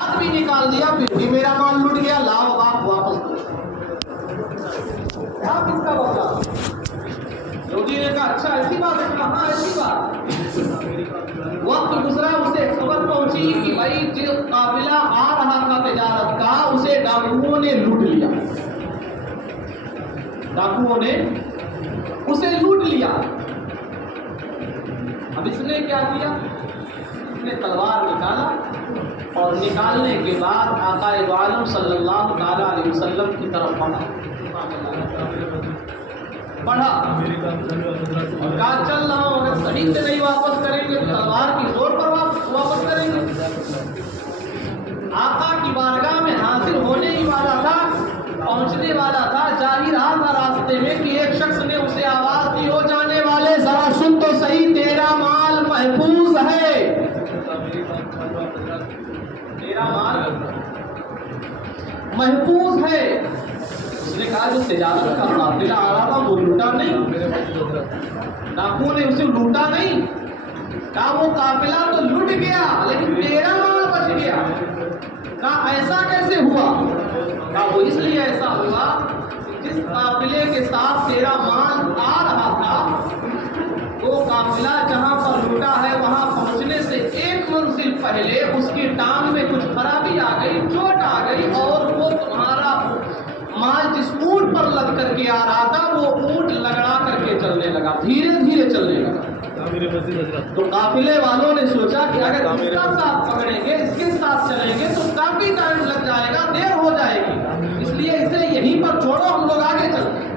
بھی نکال دیا پھر بھی میرا مال لٹ گیا، لاؤ آپ واپس دو۔ کیا کس کا بولا؟ یہودی نے کہا اچھا ایسی بات ہے؟ ہاں ایسی بات۔ وقت گزرا، اسے خبر پہنچی کہ بھائی جو قافلہ آ رہا تھا تجارت کا اسے ڈاکوؤں نے لوٹ لیا، ڈاکوؤں نے اسے لوٹ لیا۔ اب اس نے کیا کیا؟ اس نے تلوار نکالا اور نکالنے کے بعد آقا عالم صلی اللہ تعالی علیہ وسلم کی طرف بڑھا اور کہا چل رہا ہوں، اگر صحیح سے نہیں واپس کریں گے تو تلوار کی زور پر واپس کریں گے۔ آقا کی بارگاہ میں حاضر ہونے ہی والا تھا، پہنچنے والا تھا، جا ہی رہا تھا راستے میں کہ ایک شخص نے اسے آواز دی، ہو جانے والے ذرا سن تو صحیح، تیرا مال محفوظ ہے، تیرا مال محفوظ ہے۔ اس نے کہا جو تجارت کا قافلہ آ رہا تھا وہ لوٹا نہیں، ڈاکوؤں نے اسے لوٹا نہیں، کہا وہ قافلہ تو لٹ گیا لیکن تیرا مال بچ گیا۔ کہا ایسا کیسے ہوا؟ کہا وہ اس لیے ایسا ہوا جس قافلے کے ساتھ تیرا مال آ رہا تھا وہ قافلہ جہاں پر لوٹا ہے وہاں پہنچنے سے ایک منزل پہلے اس کی ٹانگ میں کچھ خرابی آ گئی، چوٹ آ گئی، اور وہ تمہارا مال جس اونٹ پر لگ کر کے آ رہا تھا وہ اونٹ لگڑا کر کے چلنے لگا، دھیرے دھیرے چلنے لگا۔ تو قافلے والوں نے سوچا کہ اگر اس کا ساتھ پکڑیں گے، اس کے ساتھ چلیں گے تو کافی ٹائم لگ جائے گا، دیر ہو جائے گی، اس لیے اسے یہیں پر چھوڑو، ہم لوگ آگے چلتے ہیں۔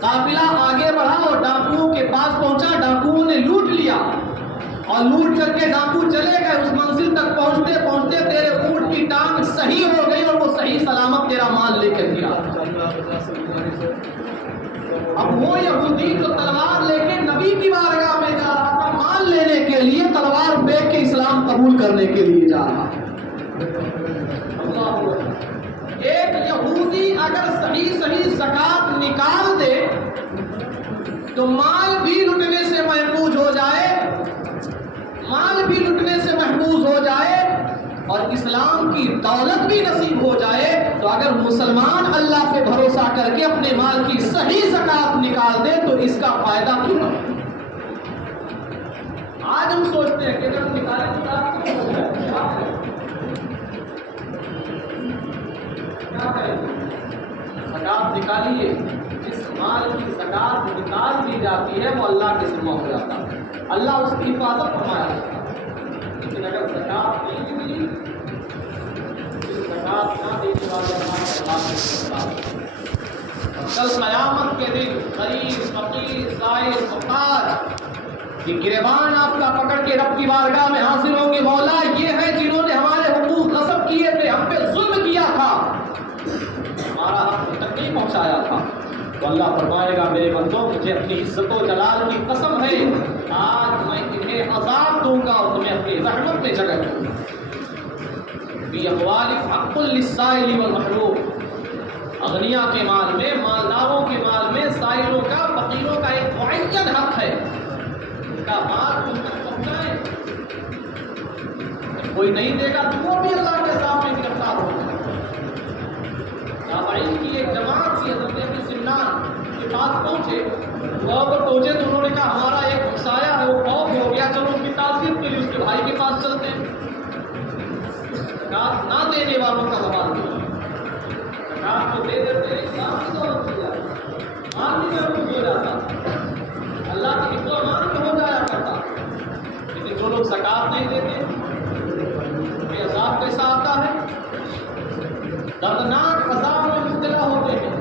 قافلہ آگے بڑھا اور ڈاکوؤں کے پاس پہنچا، ڈاکوؤں نے لوٹ لیا اور لوٹ کر کے ڈاکو چلے گئے۔ اس منزل تک پہنچتے پہنچتے تیرے اونٹ کی ٹانگ صحیح ہو گئی اور وہ صحیح سلامت تیرا مال لے کے دیا۔ اب وہ یہودی جو تلوار لے کے نبی کی بارگاہ میں جا رہا تھا مال لینے کے لیے، تلوار پھینک کے اسلام قبول کرنے کے لیے جا رہا۔ ایک یہودی اگر صحیح زکات نکال دے تو مال بھی لٹنے سے محفوظ ہو جائے، مال بھی لٹنے سے محفوظ ہو جائے اور اسلام کی دولت بھی نصیب ہو جائے، تو اگر مسلمان اللہ پہ بھروسہ کر کے اپنے مال کی صحیح زکات نکال دے تو اس کا فائدہ کیوں نہ؟ آج ہم سوچتے ہیں کہ اگر نکالیں تو کیا کریں؟ زکات نکالیے، جس مال کی زکات نکال دی جاتی ہے وہ اللہ کے ذمہ ہو جاتا ہے، اللہ اس کی حفاظت فرمایا جاتا ہے۔ لیکن اگر زکات نہیں ملی، زکات نہ دینے والے کل قیامت کے دن غریب فقیر زائر محتاج یہ گریبان آپ کا پکڑ کے رب کی بارگاہ میں حاضر ہوں گے، مولا یہ ہے جنہوں نے ہمارے حقوق غصب کیے تھے، ہم پہ ظلم کیا تھا، ہمارا حق تک نہیں پہنچایا تھا۔ تو اللہ فرمائے گا میرے بندوں مجھے اپنی عزت و جلال کی قسم ہے آج میں انہیں عذاب دوں گا اور تمہیں اپنی رحمت میں جگہ دوں گا۔ بِأَمْوَالِكُمْ حَقٌّ لِلسَّائِلِ وَالْمَحْرُومِ، اغنیا کے مال میں، مالداروں کے مال میں سائلوں کا، فقیروں کا ایک معین حق ہے، اس کا مال تم تک پہنچائیں۔ کوئی نہیں دے گا تو وہ بھی اللہ کے سامنے گرفتار ہوگا۔ تابعین کی ایک جماعت تھی، حضرت ابن سنان کے پاس پہنچے، وہاں پر پہنچے تو انہوں نے کہا ہمارا ایک ہمسایہ ہے وہ فوت ہو گیا، چلو اس کی تعزیت کے لیے اس کے بھائی کے پاس چلتے ہیں۔ زکات نہ دینے والوں کا حوال دیا، زکات کو دے دیتے اسلام کی دولت ہو جاتا، مال بھی محفوظ ہو جاتا، اللہ کی حفظ و امان میں ہو جایا کرتا۔ لیکن جو لوگ زکات نہیں دیتے یہ عذاب کیسا آتا ہے؟ دردناک عذاب میں مبتلا ہوتے ہیں۔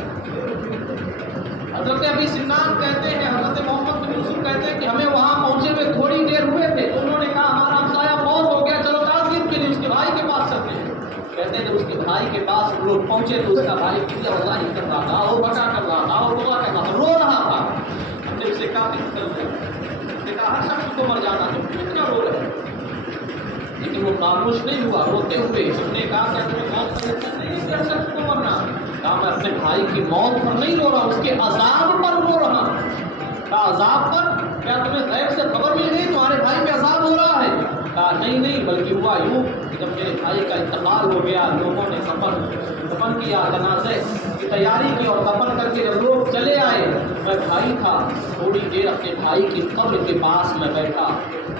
حضرت ابی سنان کہتے ہیں، حضرت محمد بن یوسف کہتے ہیں کہ ہمیں وہاں پہنچے ہوئے تھوڑی دیر ہوئے تھے تو انہوں نے کہا ہمارا ہمسایہ فوت ہو گیا، چلو تعزیت کے لیے اس کے بھائی کے پاس چلتے ہیں۔ کہتے ہیں جب اس کے بھائی کے پاس ہم لوگ پہنچے تو اس کا بھائی کیا وضاحی کر رہا تھا اور بکا کر رہا تھا اور دعا کر رہا تھا، رو رہا تھا۔ ہم نے اسے کہا کہ اس نے کہا ہر شخص کو مر جانا تو کتنا رو رہے، لیکن وہ خاموش نہیں ہوا، روتے ہوئے ہم نے کہا کہ تمہیں موت کا نہیں ہے ہر شخص کو مرنا، کہا میں اپنے بھائی کی موت پر نہیں رو رہا، اس کے عذاب پر رو رہا۔ کہا عذاب پر؟ کیا تمہیں غیب سے خبر مل گئی تمہارے بھائی پہ عذاب ہو رہا ہے؟ کہا نہیں بلکہ ہوا یوں کہ جب میرے بھائی کا انتقال ہو گیا، لوگوں نے دفن کیا، جنازے کی تیاری کی، اور دفن کر کے جب لوگ چلے آئے، میں بھائی تھا، تھوڑی دیر اپنے بھائی کی قبر کے پاس میں بیٹھا۔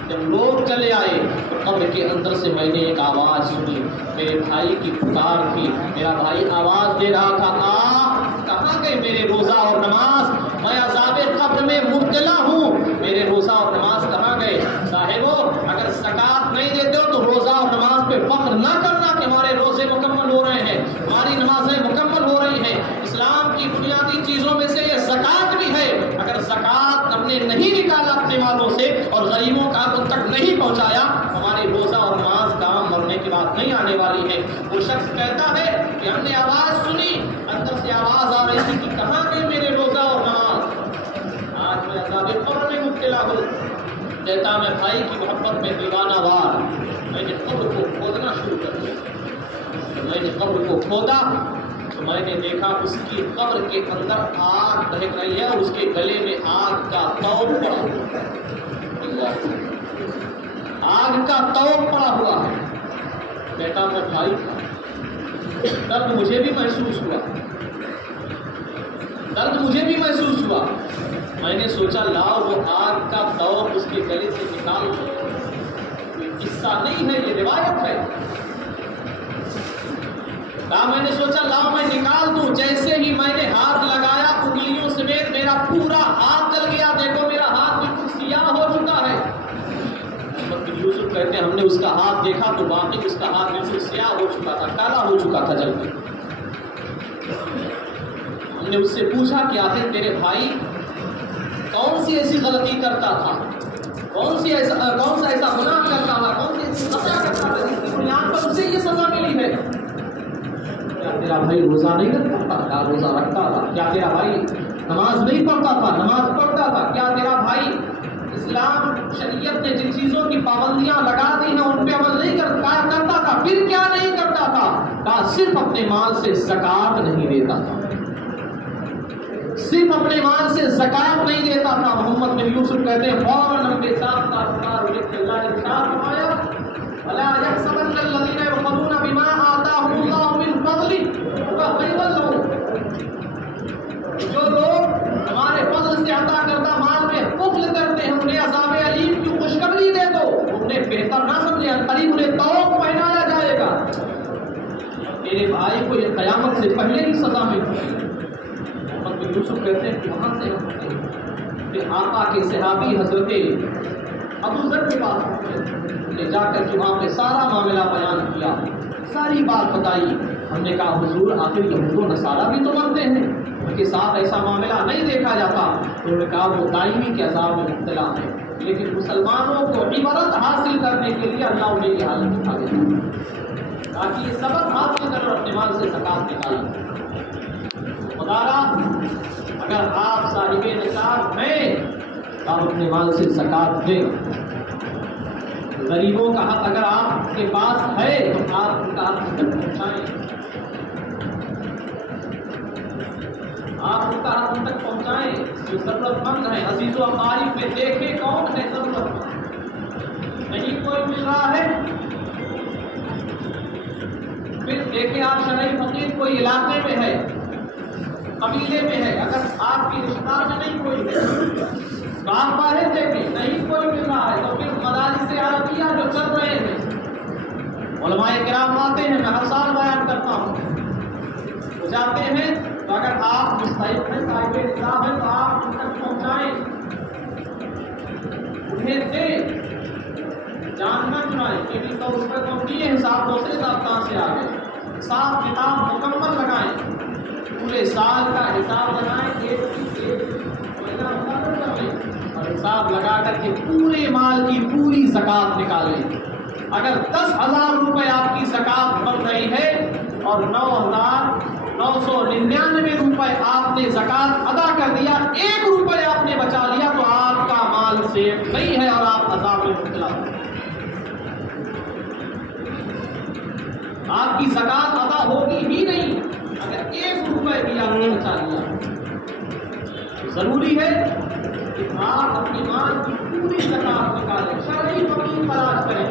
جب لوگ چلے آئے تو قبر کے اندر سے میں نے ایک آواز سنی، میرے بھائی کی پکار تھی۔ میرا بھائی آواز دے رہا تھا، کہاں گئے میرے روزہ اور نماز؟ میں عذاب قبر میں مبتلا ہوں، میرے روزہ اور نماز کہاں گئے؟ صاحبو، اگر زکوٰۃ نہیں دیتے ہو تو روزہ اور نماز پہ فخر نہ کرنا کہ ہمارے روزے مکمل ہو رہے ہیں، ہماری نمازیں مکمل ہو رہی ہیں۔ اسلام کی بنیادی چیزوں میں سے یہ زکوٰۃ بھی ہے۔ اگر زکوٰۃ ہم نے نہیں نکالا اپنے مالوں سے اور غریبوں کا ان تک نہیں پہنچایا، ہماری روزہ اور نماز کام مرنے کی بات نہیں آنے والی ہے۔ وہ شخص کہتا ہے کہ ہم نے آواز سنی، اندر سے آواز آ رہی تھی کہ کہاں گئے میرے روزہ اور نماز؟ آج میں عذاب قبر میں مبتلا ہوں۔ کہتا میں بھائی کی محبت میں دیوانہ وار، میں نے قبر کو کھودنا شروع کر دیا۔ میں نے قبر کو کھودا تو میں نے دیکھا اس کی قبر کے اندر آگ دہک رہی ہے اور اس کے گلے میں آگ کا توق پڑا ہوا ہے، آگ کا توق پڑا ہوا ہے۔ بیٹا میں بھائی تھا، درد مجھے بھی محسوس ہوا، درد مجھے بھی محسوس ہوا۔ میں نے سوچا لاؤ وہ آگ کا توق اس کے گلے سے نکال دو۔ یہ قصہ نہیں ہے، یہ روایت ہے۔ میں نے سوچا لاؤ میں نکال دوں۔ جیسے ہی میں نے ہاتھ لگایا، انگلیوں سمیت میرا پورا ہاتھ جل گیا۔ دیکھو میرا ہاتھ بالکل سیاہ ہو چکا ہے۔ محمد بن یوسف کہتے ہیں ہم نے اس کا ہاتھ دیکھا تو واقعی اس کا ہاتھ بالکل سیاہ ہو چکا تھا، کالا ہو چکا تھا جل کے۔ ہم نے اس سے پوچھا کہ آخر تیرے بھائی کون سی ایسی غلطی کرتا تھا، کون سا ایسا گناہ کرتا تھا، کون سی ایسی خطا کرتا تھا جس کی بنیاد پر اسے یہ سزا ملی ہے؟ کیا تیرا بھائی روزہ نہیں رکھتا تھا؟ کیا روزہ رکھتا تھا؟ کیا تیرا بھائی نماز نہیں پڑھتا تھا؟ نماز پڑھتا تھا؟ کیا تیرا بھائی اسلام شریعت نے جن چیزوں کی پابندیاں لگا دی ہیں ان پہ عمل نہیں کرتا تھا؟ پھر کیا نہیں کرتا تھا؟ کہا صرف اپنے مال سے زکوٰۃ نہیں دیتا تھا، صرف اپنے مال سے زکوٰۃ نہیں دیتا تھا۔ محمد بن یوسف کہتے ہیں فوراً اپنے ساتھ اللہ نے ارشاد فرمایا وَلَا يَحْسَبَنَّ الَّذِينَ يَبْخَلُونَ بِمَا آتَاهُمُ اللَّهُ مِنْ فَضْلِهِ هُوَ خَيْرًا لَهُمْ۔ جو لوگ ہمارے فضل سے عطا کردہ مال میں بخل کرتے ہیں، انہیں عذاب علیم کی خوشخبری دے دو، انہیں بہتر نہ سمجھے، قریب انہیں توق پہنایا جائے گا۔ میرے بھائی کو یہ قیامت سے پہلے ہی سزا مل گئی۔ یوسف کہتے ہیں کہ وہاں سے ہم پھر آقا کے صحابی حضرت ابو ذر کے پاس پہنچے، جا کر کے وہاں پہ سارا معاملہ بیان کیا، ساری بات بتائی۔ ہم نے کہا حضور آخر یہود و نصارہ بھی تو مرتے ہیں، ان کے ساتھ ایسا معاملہ نہیں دیکھا جاتا۔ انہوں نے کہا وہ دائمی کے عذاب میں مبتلا ہیں، لیکن مسلمانوں کو عبرت حاصل کرنے کے لیے اللہ انہیں یہ حالت دکھا دیتا ہے تاکہ یہ سبق حاصل کر اپنے مال سے زکوٰۃ نکالیں۔ خدارا اگر آپ صاحب نصاب ہیں تو آپ اپنے مال سے زکوٰۃ دیں۔ غریبوں کا حق اگر آپ کے پاس ہے تو آپ ان کا حق تک پہنچائیں، آپ ان کا حق تک پہنچائیں۔ جو ضرورت مند ہے عزیز و اقارب میں دیکھیں کون ہے ضرورت مند، نہیں کوئی مل رہا ہے پھر دیکھیں آپ شرعی فقیر کوئی علاقے میں ہے، قبیلے میں ہے، اگر آپ کی رشتہ دار میں نہیں کوئی ہے تو آپ باہر دیکھیں، نہیں کوئی مل رہا ہے تو پھر مدارس عربیہ جو چل رہے ہیں، علماء کرام آتے ہیں، میں ہر سال بیان کرتا ہوں، وہ جاتے ہیں تو اگر آپ مستحق ہیں، صاحب نصاب ہیں تو آپ ان تک پہنچائیں، انہیں دیں، جان نہ چرائیں کہ 100 روپئے تو دیے، حساب دوسرے صاحب کہاں سے آ گئے۔ حساب کتاب مکمل لگائیں، پورے سال کا حساب لگائیں، ایک مہینہ مقرر کر لیں اور حساب لگا کر کے پورے مال کی پوری زکوٰۃ نکالیں۔ اگر 10,000 روپے آپ کی زکوٰۃ بن رہی ہے اور 9,999 روپے آپ نے زکوٰۃ ادا کر دیا، 1 روپے آپ نے بچا لیا تو آپ کا مال سیف نہیں ہے اور آپ عذاب میں مبتلا ہیں۔ آپ کی زکوٰۃ ادا ہوگی ہی نہیں اگر 1 روپے بھی آپ نے بچا لیا۔ ضروری ہے کہ آپ اپنی مال کی پوری زکات نکالیں، شرعی فقیر تلاش کریں،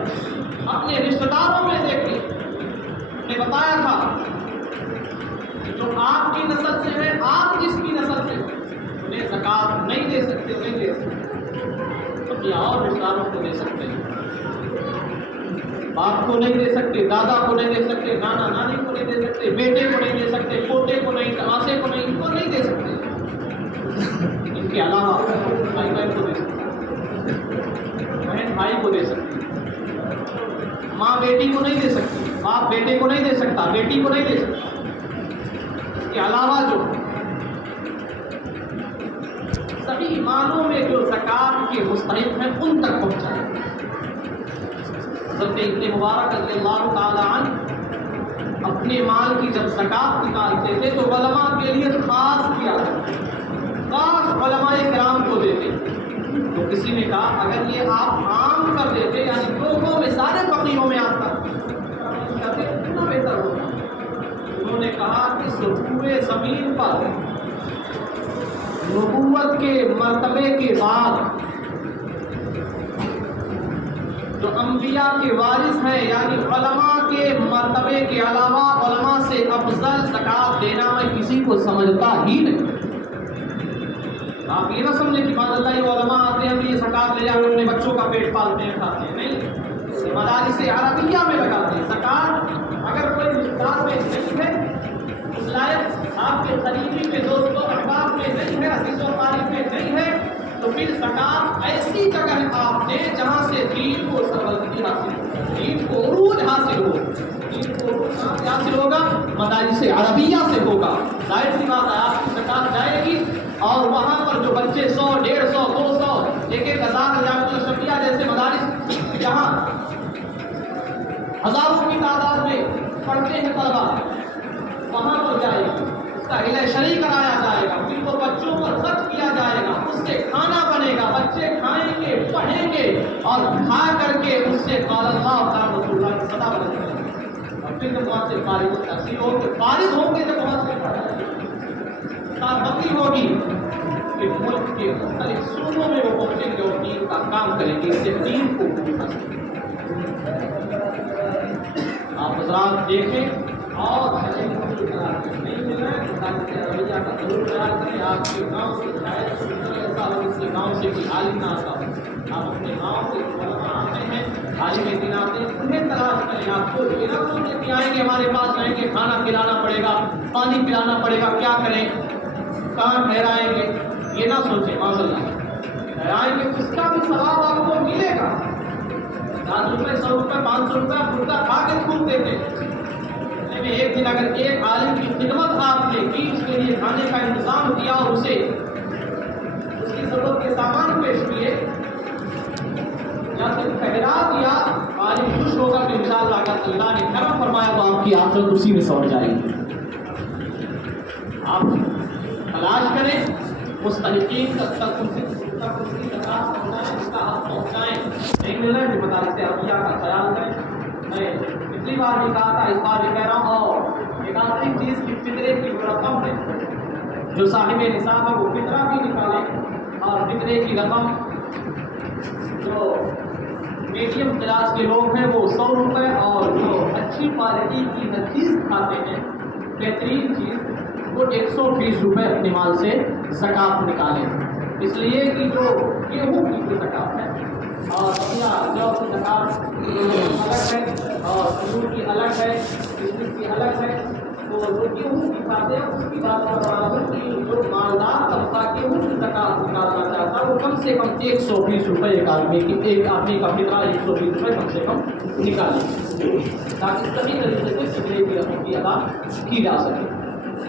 اپنے رشتہ داروں میں دیکھیں. نے بتایا تھا جو آپ کی نسل سے ہے، آپ جس کی نسل سے انہیں زکات نہیں دے سکتے، نہیں دے سکتے، اپنے اور رشتہ داروں کو دے سکتے ہیں. باپ کو نہیں دے سکتے، دادا کو نہیں دے سکتے، نانا نانی کو نہیں دے سکتے، بیٹے کو نہیں دے سکتے، پوتے کو نہیں، آسے کو نہیں، ان کو نہیں دے سکتے. ان کے علاوہ بھائی بہن کو دے سکتے، بہن بھائی کو دے سکتے، ماں بیٹی کو نہیں دے سکتی، باپ بیٹے کو نہیں دے سکتا، بیٹی کو نہیں دے سکتا. اس کے علاوہ جو سبھی مالوں میں جو زکات کے مستحق ہیں ان تک پہنچائے. حضرت ابن مبارک رضی اللہ تعالی عنہ اپنے مال کی جب زکات نکالتے تھے تو علماء کے لیے خاص کیا، خاص علماء کرام کو دیتے. تو کسی نے کہا اگر یہ آپ عام کر دیتے، یعنی لوگوں میں سارے فقیروں میں آپ کرتے کتنا بہتر ہوتا. انہوں نے کہا کہ پورے زمین پر نبوت کے مرتبے کے بعد جو انبیاء کے وارث ہیں، یعنی علماء کے مرتبے کے علاوہ علماء سے افضل زکات دینا میں کسی کو سمجھتا ہی نہیں. آپ یہ نہ سمجھیں کہ بعض اللہ علماء آتے ہیں کہ یہ زکات لے جا کر اپنے بچوں کا پیٹ پالتے ہیں، کھاتے ہیں. نہیں، مدارس عربیہ میں لگاتے ہیں. زکات اگر کوئی مقدار میں نہیں ہے، اس لائق آپ کے قریبی میں، دوستوں احباب میں نہیں ہے، عزیز و قریب میں نہیں ہے، تو پھر زکات ایسی جگہ آپ دیں جہاں سے دین کو سربلندی حاصل ہو، دین کو عروج حاصل ہو. دین کو عروج کہاں سے حاصل ہوگا؟ مدارس عربیہ سے ہوگا. ظاہر سی بات ہے آپ کی زکات جائے گی اور وہاں پر جو بچے 100، 150، 200، 1000 جامعہ شفیہ جیسے مدارس جہاں ہزاروں کی تعداد میں پڑھتے ہیں طلبا، وہاں پر جائے گی، اس کا علاج شرعی کرایا جائے گا، پھر وہ بچوں پر خرچ کیا جائے گا، اس سے کھانا بنے گا، بچے کھائیں گے، پڑھیں گے اور کھا کر کے اس سے قال اللہ قال رسول اللہ کی صدا بلند کریں گے. اور پھر جب وہاں سے فارغ تحصیل ہوں گے، فارغ ہوں گے جب وہاں سے بکری ہوگی کہ ملک کے مختلف صوبوں میں وہ پہنچیں گے اور دین کا کام کریں گے. اس سے دین کو آپ حضرات دیکھیں اور نہیں مل رہا ہے رویہ کا ضرور خیال کریں. آپ کے گاؤں سے شاید ایسا ہو اس کے گاؤں سے بھی عالم نہ آتا ہو، آپ اپنے گاؤں سے علماء آتے ہیں، عالم دین آتے ہیں، انہیں تلاش کریں. آپ کو یہ نہ سوچیں کہ آئیں گے ہمارے پاس آئیں گے، کھانا کھلانا پڑے گا، پانی پلانا پڑے گا، کیا کریں، کہاں ٹھہرائیں گے، یہ نہ سوچیں. معاذ اللہ ٹھہرائیں گے اس کا بھی ثواب آپ کو ملے گا. 10 روپے 100 روپے 500 روپے پورا کھا کے چھوٹ دیتے ہیں. ایک دن اگر ایک عالم کی خدمت آپ نے کی، اس کے لیے کھانے کا انتظام کیا اور اسے اس کی ضرورت کے سامان پیش کیے یا پھر ٹھہرا دیا، عالم خوش ہوگا کہ انشاءاللہ اگر اللہ نے کرم فرمایا تو آپ کی آخرت اسی میں سوڑ جائے گی. آپ تلاش کریں مستحقین تک اس کی زکات پہنچائیں، اس کا حق پہنچائیں. نہیں مل رہا ہے مدارس عربیہ کا خیال کریں. میں پچھلی بار بھی کہا تھا، اس بار بھی کہہ رہا ہوں. اور ایک آخری چیز کی فطرے کی جو رقم ہے، جو صاحب نصاب ہے وہ فطرہ بھی نکالیں، اور فطرے کی رقم جو میڈیم کلاس کے لوگ ہیں وہ 100 روپے، اور جو اچھی کوالٹی کی ہر چیز کھاتے ہیں، بہترین چیز، وہ 120 روپے اپنے مال سے زکات نکالیں. اس لیے کہ جو گیہوں کی زکات ہے اور اپنا جو زکات الگ ہے اور کھجور کی الگ ہے، کشمش کی الگ ہے، تو جو گیہوں کی کھاتے ہیں اس کی بات کر رہا ہوں کہ جو مالدار طبقہ گیہوں کی زکات نکالنا چاہتا ہے وہ کم سے کم 120 روپے ایک آدمی کا فطرہ 120 روپے کم سے کم نکالے تاکہ صحیح طریقے سے فطرے کی رقم کی ادا کی جا سکے.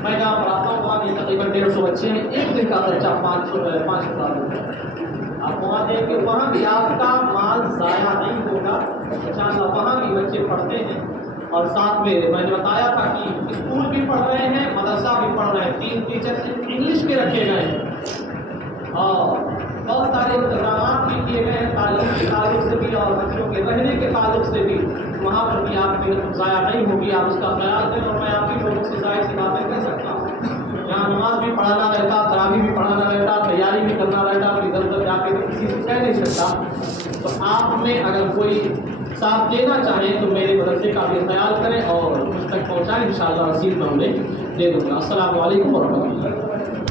میں جہاں پڑھاتا ہوں وہاں بھی تقریباً 150 بچے ہیں، ایک دن کا خرچہ 5,000 روپے. آپ وہاں دیں کہ وہاں بھی آپ کا مال ضائع نہیں ہوگا انشاءاللہ. وہاں بھی بچے پڑھتے ہیں اور ساتھ میں نے بتایا تھا کہ اسکول بھی پڑھ رہے ہیں، مدرسہ بھی پڑھ رہے ہیں. 3 ٹیچر انگلش کے رکھے گئے ہیں اور بہت سارے انتظامات بھی کیے گئے ہیں تعلیم کے تعلق سے بھی اور بچوں کے رہنے کے تعلق سے بھی. وہاں پر بھی آپ کی ضائع نہیں ہوگی، آپ اس کا خیال کریں. اور میں آپ ہی لوگوں سے ظاہر سی باتیں کہہ سکتا ہوں، یہاں نماز بھی پڑھانا رہتا، تراویح بھی پڑھانا رہتا، تیاری بھی کرنا رہتا ہے ادھر ادھر جا کے کسی سے کہہ نہیں سکتا. تو آپ میں اگر کوئی ساتھ دینا چاہیں تو میرے مدرسے کا بھی خیال کریں اور مجھ تک پہنچائیں، انشاءاللہ رسید میں انہیں دے دوں گا. السلام علیکم ورحمۃ اللہ.